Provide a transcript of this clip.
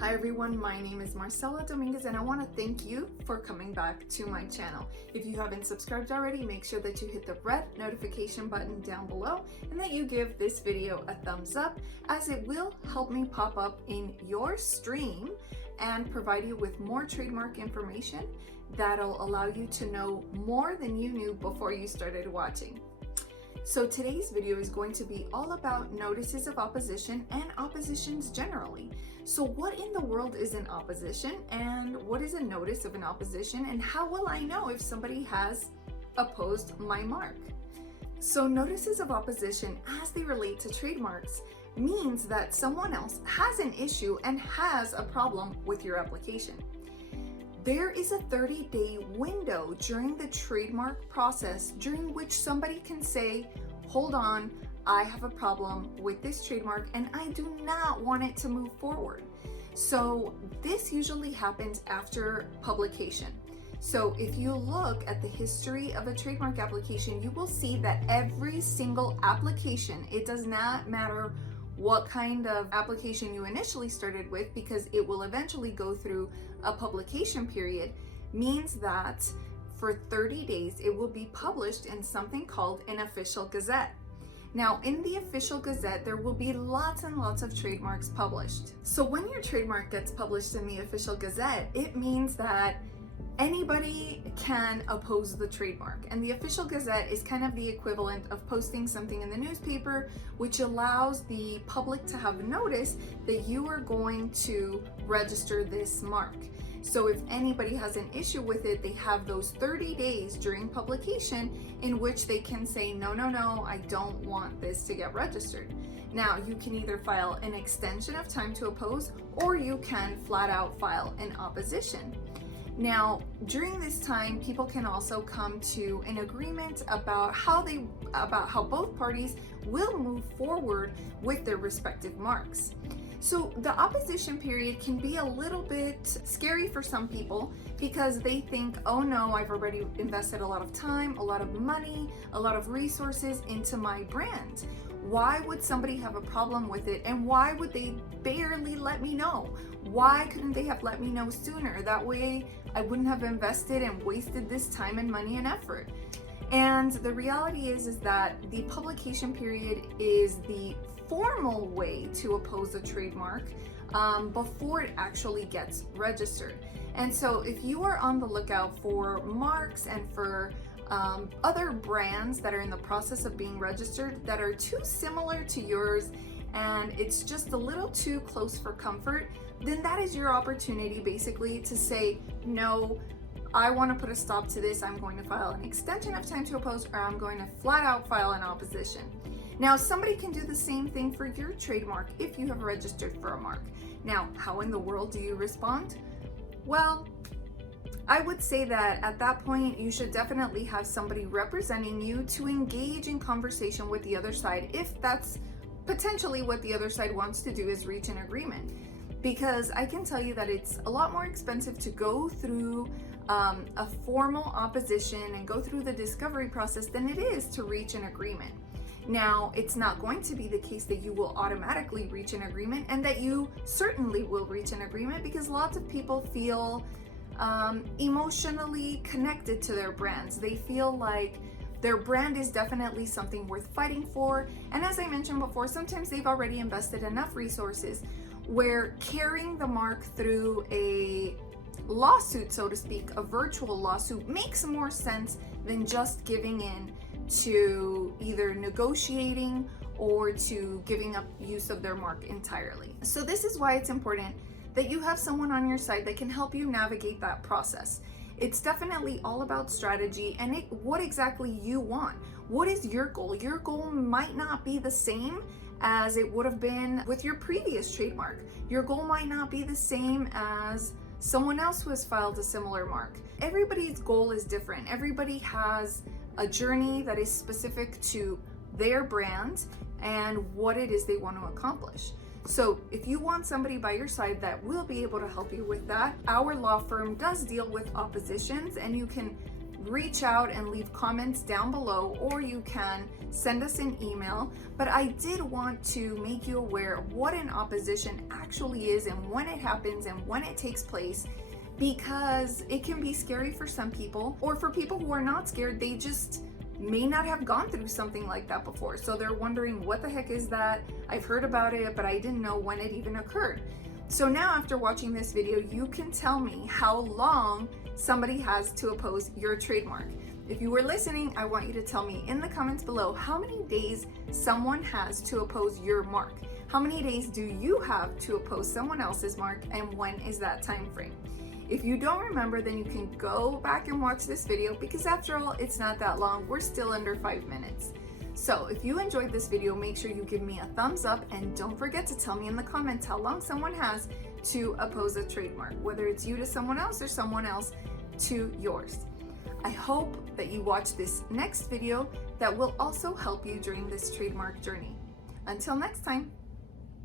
Hi everyone, my name is Marcella Dominguez and I want to thank you for coming back to my channel. If you haven't subscribed already, make sure that you hit the red notification button down below and that you give this video a thumbs up, as it will help me pop up in your stream and provide you with more trademark information that'll allow you to know more than you knew before you started watching. So today's video is going to be all about notices of opposition and oppositions generally. So what in the world is an opposition, and what is a notice of an opposition, and how will I know if somebody has opposed my mark? So notices of opposition, as they relate to trademarks, means that someone else has an issue and has a problem with your application. There is a 30-day window during the trademark process during which somebody can say, hold on, I have a problem with this trademark and I do not want it to move forward. So this usually happens after publication. So if you look at the history of a trademark application, you will see that every single application, it does not matter what kind of application you initially started with, because it will eventually go through a publication period, means that for 30 days it will be published in something called an official gazette. Now, in the official gazette, there will be lots and lots of trademarks published. So when your trademark gets published in the official gazette, it means that anybody can oppose the trademark. And the official gazette is kind of the equivalent of posting something in the newspaper, which allows the public to have notice that you are going to register this mark. So if anybody has an issue with it, they have those 30 days during publication in which they can say, no, I don't want this to get registered. Now, you can either file an extension of time to oppose, or you can flat out file an opposition. Now, during this time, people can also come to an agreement about how both parties will move forward with their respective marks. So the opposition period can be a little bit scary for some people, because they think, oh no, I've already invested a lot of time, a lot of money, a lot of resources into my brand. Why would somebody have a problem with it, and why would they barely let me know? Why couldn't they have let me know sooner? That way I wouldn't have invested and wasted this time and money and effort. And the reality is that the publication period is the formal way to oppose a trademark before it actually gets registered. And so if you are on the lookout for marks and for other brands that are in the process of being registered that are too similar to yours and it's just a little too close for comfort, then that is your opportunity basically to say, no, I want to put a stop to this. I'm going to file an extension of time to oppose, or I'm going to flat out file an opposition. Now, somebody can do the same thing for your trademark if you have registered for a mark. Now, how in the world do you respond? Well, I would say that at that point, you should definitely have somebody representing you to engage in conversation with the other side, if that's potentially what the other side wants to do, is reach an agreement. Because I can tell you that it's a lot more expensive to go through a formal opposition and go through the discovery process than it is to reach an agreement. Now, it's not going to be the case that you will automatically reach an agreement, and that you certainly will reach an agreement, because lots of people feel emotionally connected to their brands. They feel like their brand is definitely something worth fighting for. And as I mentioned before, sometimes they've already invested enough resources where carrying the mark through a lawsuit, so to speak, a virtual lawsuit, makes more sense than just giving in to either negotiating or to giving up use of their mark entirely. So this is why it's important that you have someone on your side that can help you navigate that process. It's definitely all about strategy and what exactly you want. What is your goal? Your goal might not be the same as it would have been with your previous trademark. Your goal might not be the same as someone else who has filed a similar mark. Everybody's goal is different. Everybody has a journey that is specific to their brand and what it is they want to accomplish. So if you want somebody by your side that will be able to help you with that, our law firm does deal with oppositions, and you can reach out and leave comments down below, or you can send us an email. But I did want to make you aware of what an opposition actually is and when it happens and when it takes place, because it can be scary for some people, or for people who are not scared, they just may not have gone through something like that before. So they're wondering, what the heck is that? I've heard about it, but I didn't know when it even occurred. So now after watching this video, you can tell me how long somebody has to oppose your trademark. If you were listening, I want you to tell me in the comments below how many days someone has to oppose your mark. How many days do you have to oppose someone else's mark, and when is that time frame? If you don't remember, then you can go back and watch this video, because after all, it's not that long. We're still under 5 minutes. So if you enjoyed this video, make sure you give me a thumbs up, and don't forget to tell me in the comments how long someone has to oppose a trademark, whether it's you to someone else or someone else to yours. I hope that you watch this next video that will also help you during this trademark journey. Until next time.